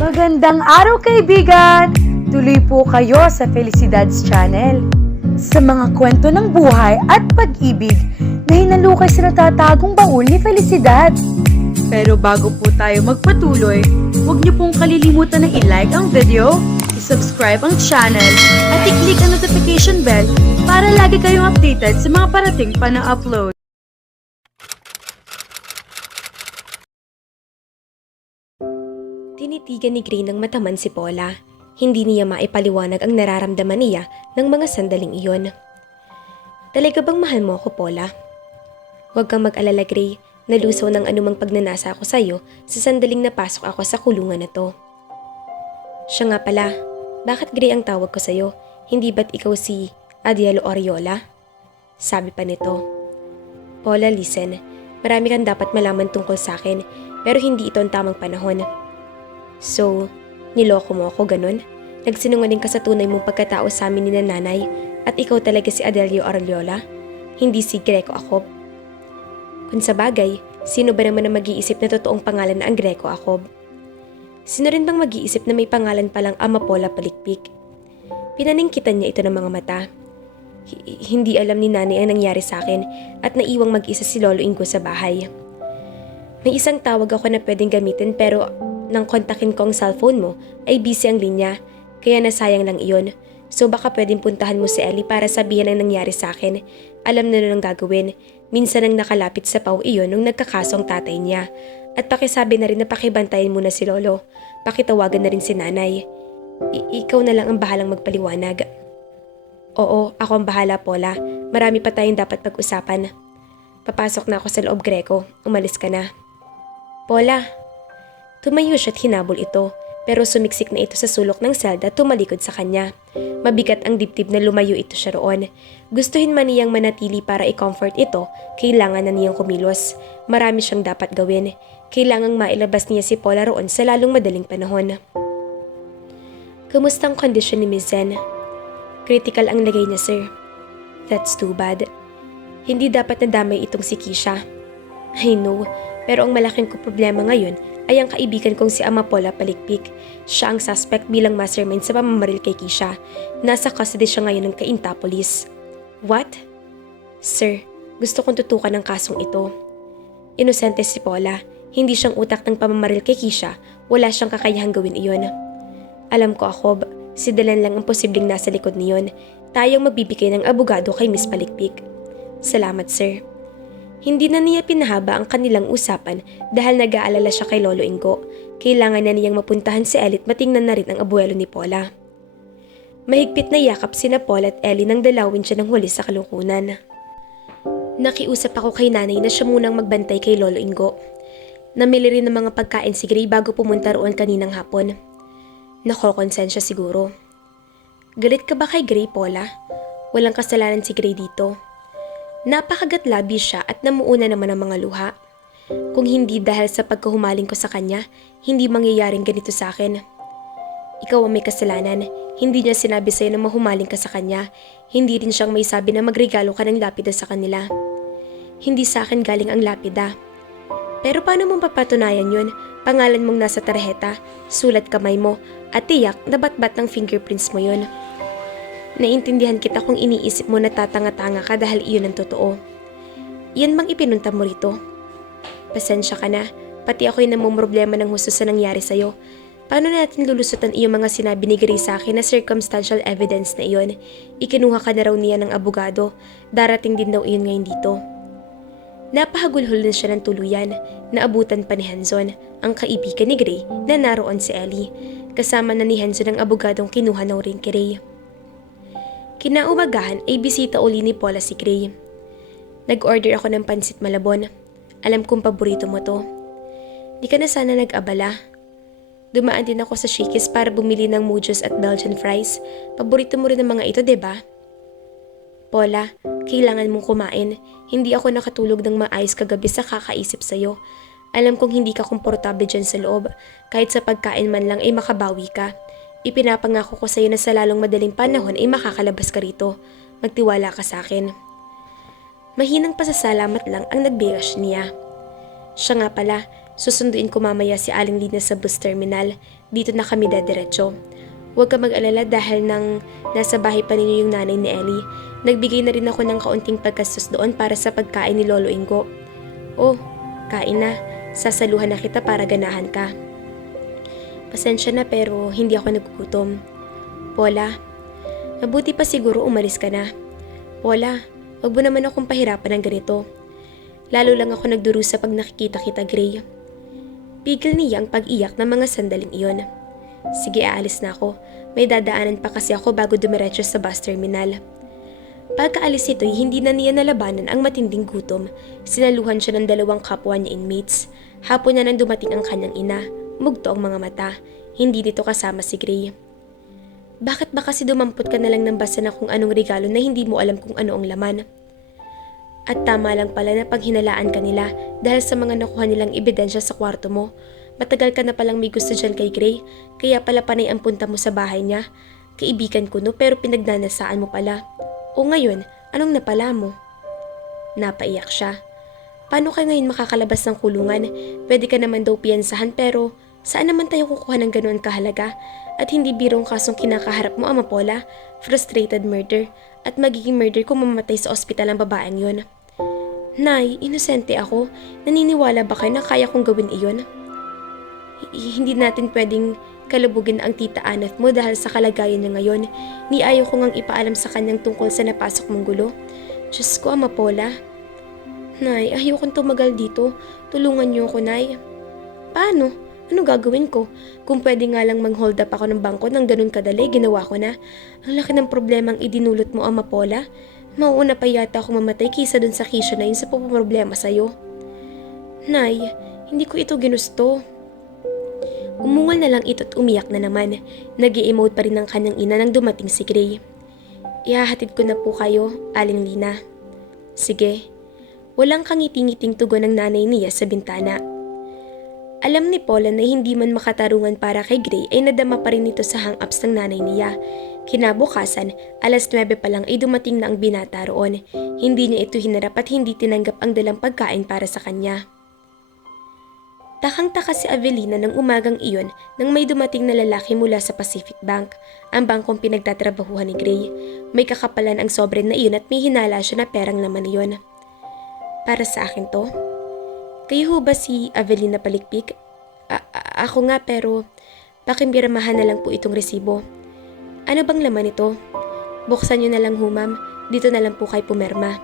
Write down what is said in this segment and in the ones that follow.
Magandang araw kaibigan! Tuloy po kayo sa Felicidad's Channel. Sa mga kwento ng buhay at pag-ibig na hinalukay sa natatagong baul ni Felicidad. Pero bago po tayo magpatuloy, huwag niyo pong kalilimutan na i-like ang video, i-subscribe ang channel, at i-click ang notification bell para lagi kayong updated sa mga parating pa na upload. Tinitigan ni Gray ng mataman si Paula. Hindi niya maipaliwanag ang nararamdaman niya ng mga sandaling iyon. Talaga bang mahal mo ako, Paula? Huwag kang mag-alala, Gray. Nalusaw ng anumang pagnanasa ako sa iyo sa sandaling napasok ako sa kulungan na to. Siya nga pala, bakit Gray ang tawag ko sa iyo? Hindi ba't ikaw si Adielo Oriola? Sabi pa nito. Paula, listen. Marami kang dapat malaman tungkol sa akin, pero hindi ito ang tamang panahon. So, niloko mo ako ganun? Nagsinungaling ka sa tunay mong pagkatao sa amin ni nanay at ikaw talaga si Adelio Oriola? Hindi si Greco Acob? Kung sa bagay, sino ba naman ang mag-iisip na totoong pangalan na ang Greco Acob? Sino rin bang mag-iisip na may pangalan palang Amapola Palikpik? Pinaningkitan niya ito ng mga mata. Hindi alam ni nanay ang nangyari sa akin at naiwang mag-isa si Lolo Ingo sa bahay. May isang tawag ako na pwedeng gamitin pero nang kontakin ko ang cellphone mo ay busy ang linya, kaya nasayang lang iyon. So baka pwedeng puntahan mo si Ellie para sabihin ang nangyari sa akin. Alam na nun ang gagawin. Minsan ang nakalapit sa pao iyon nung nagkakaso ang tatay niya. At pakisabi na rin na pakibantayin muna si Lolo. Pakitawagan na rin si nanay. Ikaw na lang ang bahalang magpaliwanag. Oo, ako ang bahala, Paula. Marami pa tayong dapat pag-usapan. Papasok na ako sa loob, Greco. Umalis ka na. Paula. Tumayo siya at hinabol ito, pero sumiksik na ito sa sulok ng selda at tumalikod sa kanya. Mabigat ang dibdib na lumayo ito siya roon. Gustuhin man niyang manatili para i-comfort ito, kailangan na niyang kumilos. Marami siyang dapat gawin. Kailangang mailabas niya si Paula roon sa lalong madaling panahon. Kumusta ang kondisyon ni Miss Zen? Critical ang lagay niya, sir. That's too bad. Hindi dapat nadamay itong si Kisha. I know, pero ang malaking problema ngayon ay ang kaibigan kong si Amapola Palikpik. Siya ang suspect bilang mastermind sa pamamaril kay Kisha. Nasa custody siya ngayon ng Cainta Police. What? Sir, gusto kong tutukan ang kasong ito. Inosente si Paula. Hindi siyang utak ng pamamaril kay Kisha. Wala siyang kakayahang gawin iyon. Alam ko, Acob, si Delan lang ang posibleng nasa likod niyon. Tayong magbibigay ng abogado kay Miss Palikpik. Salamat, sir. Hindi na niya pinahaba ang kanilang usapan dahil nag-aalala siya kay Lolo Ingo. Kailangan na niyang mapuntahan si Ellie at matingnan na rin ang abuelo ni Paula. Mahigpit na yakap sina Paula at Ellie nang dalawin siya ng huli sa kalungkunan. Nakiusap ako kay nanay na siya munang magbantay kay Lolo Ingo. Namili rin ng mga pagkain si Gray bago pumunta roon kaninang hapon. Nakokonsensya siguro. Galit ka ba kay Gray, Paula? Walang kasalanan si Gray dito. Napakagatlabi siya at namuuna naman ang mga luha. Kung hindi dahil sa pagkahumaling ko sa kanya, hindi mangyayaring ganito sa akin. Ikaw ang may kasalanan. Hindi niya sinabi sa'yo na mahumaling ka sa kanya. Hindi rin siyang may sabi na magregalo ka ng lapida sa kanila. Hindi sa akin galing ang lapida. Pero paano mong papatunayan yun? Pangalan mong nasa tarheta, sulat kamay mo, at tiyak na batbat ng fingerprints mo yun. Naintindihan kita kung iniisip mo na tatanga-tanga ka dahil iyon ang totoo. Iyan bang ipinunta mo rito? Pasensya ka na, pati ako'y namumroblema ng husto sa nangyari sa'yo. Paano natin lulusutan iyong mga sinabi ni Gray sa akin na circumstantial evidence na iyon? Ikinuha ka na raw niya ng abogado, darating din daw iyon ngayon dito. Napahagulhol na siya ng tuluyan, naabutan pa ni Henzon, ang kaibigan ni Gray na naroon si Ellie. Kasama na ni Henzon ang abogadong kinuha na rin kay Ray. Kinaumagahan ay bisita uli ni Paula si Gray. Nag-order ako ng pansit malabon. Alam kong paborito mo to. Di ka na sana nag-abala. Dumaan din ako sa Shakey's para bumili ng mojos at Belgian fries. Paborito mo rin ang mga ito, diba? Paula, kailangan mong kumain. Hindi ako nakatulog ng maayos kagabi sa kakaisip sa'yo. Alam kong hindi ka komportable dyan sa loob. Kahit sa pagkain man lang ay makabawi ka. Ipinapangako ko sa iyo na sa lalong madaling panahon ay makakalabas ka rito. Magtiwala ka sa akin. Mahinang pasasalamat lang ang nagbigas niya. Siya nga pala, Susunduin ko mamaya si Aling Lina sa bus terminal. Dito na kami dadiretso. Huwag ka mag-alala dahil nang nasa bahay pa ninyo yung nanay ni Ellie. Nagbigay na rin ako ng kaunting pagkastos doon para sa pagkain ni Lolo Ingo. Oh, kain na. Sasaluhan na kita para ganahan ka. Pasensya na pero hindi ako nagugutom. Paula, mabuti pa siguro umalis ka na. Paula, wag mo naman akong pahirapan ng ganito. Lalo lang ako nagdurusa pag nakikita kita, Gray. Pigil niya ang pag-iyak ng mga sandaling iyon. Sige, aalis na ako. May dadaanan pa kasi ako bago dumiretso sa bus terminal. Pagkaalis ito'y hindi na niya nalabanan ang matinding gutom. Sinaluhan siya ng 2 kapwa niya inmates. Hapon na nang dumating ang kanyang ina. Mugto ang mga mata. Hindi dito kasama si Gray. Bakit ba kasi dumampot ka na lang ng basa na kung anong regalo na hindi mo alam kung ano ang laman? At tama lang pala na paghinalaan ka nila dahil sa mga nakuha nilang ebidensya sa kwarto mo. Matagal ka na palang may gusto dyan kay Gray, kaya pala panay ang punta mo sa bahay niya. Kaibigan ko no pero pinagnanasaan mo pala. O ngayon, anong napala mo? Napaiyak siya. Paano ka ngayon makakalabas ng kulungan? Pwede ka naman daw piyansahan pero saan naman tayo kukuha ng ganoon kahalaga? At hindi birong kasong kinakaharap mo, Ama Paula, frustrated murder at magiging murder kung mamamatay sa ospital ang babaeng yon. Nay, inosente ako. Naniniwala ba kayo na kaya kong gawin iyon? Hindi natin pwedeng kalubugin ang tita Aneth mo dahil sa kalagayan niya ngayon. Ni ayaw ko ngang ipaalam sa kanyang tungkol sa napasok mong gulo. Diyos ko, Ama Paula. Nay, ayaw kong tumagal dito. Tulungan niyo ako, Nay. Paano? Ano gagawin ko? Kung pwede nga lang mang-hold up ako ng bangko ng ganun kadali, ginawa ko na. Ang laki ng problemang idinulot mo, Ama Paula. Mauuna pa yata ako mamatay kaysa dun sa kisyo na yun sa problema sa'yo. Nay, hindi ko ito ginusto. Umungal na lang ito at umiyak na naman. Nag-i-emote pa rin ang kanyang ina nang dumating si Gray. Ihahatid ko na po kayo, Aling Lina. Sige. Walang kangiting-ngiting tugon ng nanay niya sa bintana. Alam ni Paula na hindi man makatarungan para kay Gray ay nadama pa rin ito sa hang-ups ng nanay niya. Kinabukasan, alas 9 pa lang ay dumating na ang binata roon. Hindi niya ito hinarap at hindi tinanggap ang dalang pagkain para sa kanya. Takang-taka si Avelina ng umagang iyon nang may dumating na lalaki mula sa Pacific Bank, ang bangkong pinagtatrabahuhan ni Gray. May kakapalan ang sobre na iyon at may hinala siya na perang laman iyon. Para sa akin to? Kayo ho ba si Avelina Palikpik? Ako nga pero pakibiramahan na lang po itong resibo. Ano bang laman ito? Buksan niyo na lang ho, ma'am. Dito na lang po kay pumirma.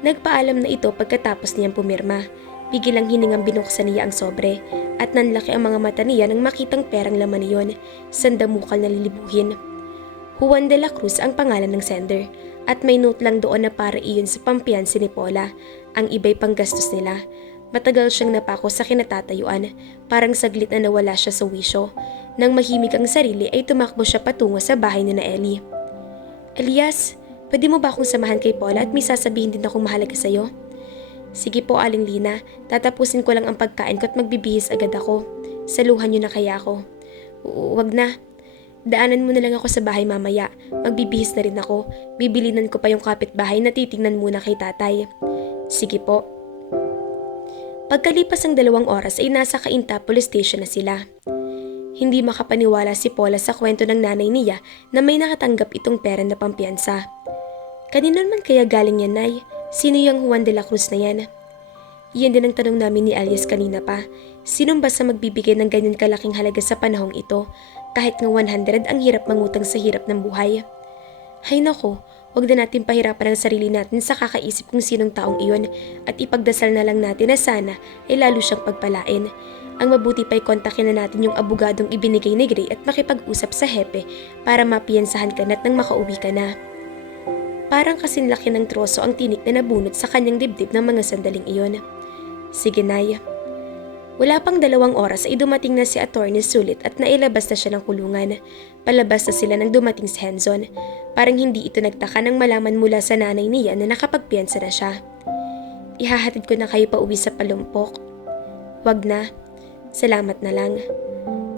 Nagpaalam na ito pagkatapos niyang pumirma. Bigilang hiningang binuksan niya ang sobre at nanlaki ang mga mata niya nang makitang perang laman niyon. Sandamukal na lilibuhin. Juan de la Cruz ang pangalan ng sender at may note lang doon na para iyon sa pampiyansi ni Paula. Ang iba'y panggastos nila. Matagal siyang napako sa kinatatayuan, parang saglit na nawala siya sa wisyo. Nang mahimig ang sarili ay tumakbo siya patungo sa bahay ni na Ellie. Elias, pwede mo ba akong samahan kay Paula at may sasabihin din akong mahalaga sa'yo? Sige po, Aling Lina, tatapusin ko lang ang pagkain ko at magbibihis agad ako. Saluhan niyo na kaya ako. Wag na. Daanan mo na lang ako sa bahay mamaya. Magbibihis na rin ako. Bibilinan ko pa yung kapitbahay na titingnan muna kay tatay. Sige po. Pagkalipas ng 2 oras ay nasa Cainta Police Station na sila. Hindi makapaniwala si Paula sa kwento ng nanay niya na may nakatanggap itong pera na pampiyansa. Kanino man kaya galing yan, Nay? Sino yung Juan de la Cruz na yan? Iyan din ang tanong namin ni Elias kanina pa. Sinong ba sa magbibigay ng ganyan kalaking halaga sa panahong ito? Kahit nga 100 ang hirap mangutang sa hirap ng buhay. Hay nako, huwag na natin pahirapan ang sarili natin sa kakaisip kung sinong taong iyon at ipagdasal na lang natin na sana ay lalo siyang pagpalain. Ang mabuti pa'y kontakin na natin yung abogadong ibinigay ni Gray at makipag-usap sa hepe para mapiyansahan ka na't nang makauwi ka na. Parang kasing laki ng troso ang tinik na nabunot sa kanyang dibdib ng mga sandaling iyon. Sige, Nay. Wala pang 2 oras ay dumating na si Attorney Sulit at nailabas na siya ng kulungan. Palabas na sila nang dumating si Henzon. Parang hindi ito nagtaka nang malaman mula sa nanay niya na nakapagpiyansa na siya. Ihahatid ko na kayo pa uwi sa Palumpok. Wag na. Salamat na lang.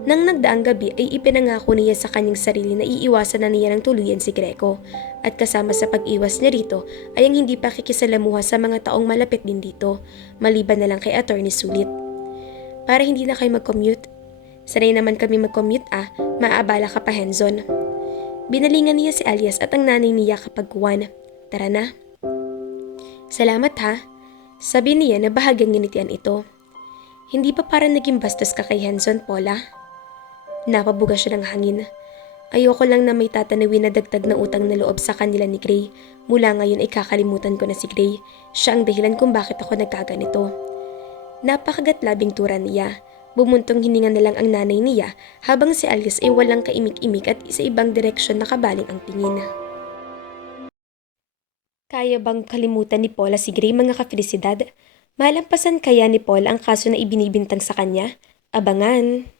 Nang nagdaang gabi ay ipinangako niya sa kanyang sarili na iiwasan na niya ng tuluyan si Greco at kasama sa pag-iwas niya rito ay ang hindi pakikisalamuha sa mga taong malapit din dito, maliban na lang kay Attorney Sulit. para hindi na kayo mag-commute. Sanay naman kami mag-commute maaabala ka pa Henzon. Binalingan niya si Elias at ang nanay niya kapag kuwan. Tara na. Salamat ha. Sabi niya na bahagyang nginitian ito. Hindi pa parang naging bastos ka kay Henzon, Paula? Napabuga siya ng hangin. Ayoko lang na may tatanawin na dagdag na utang na loob sa kanila ni Gray. Mula ngayon ay kakalimutan ko na si Gray. Siya ang dahilan kung bakit ako nagkaganito. Napakagat-labing tura niya. Bumuntong hininga na lang ang nanay niya habang si Alice ay walang kaimik-imik at sa ibang direksyon nakabaling ang tingin. Kaya bang kalimutan ni Paula si Gray, mga kafelisidad? Malampasan kaya ni Paul ang kaso na ibinibintang sa kanya? Abangan!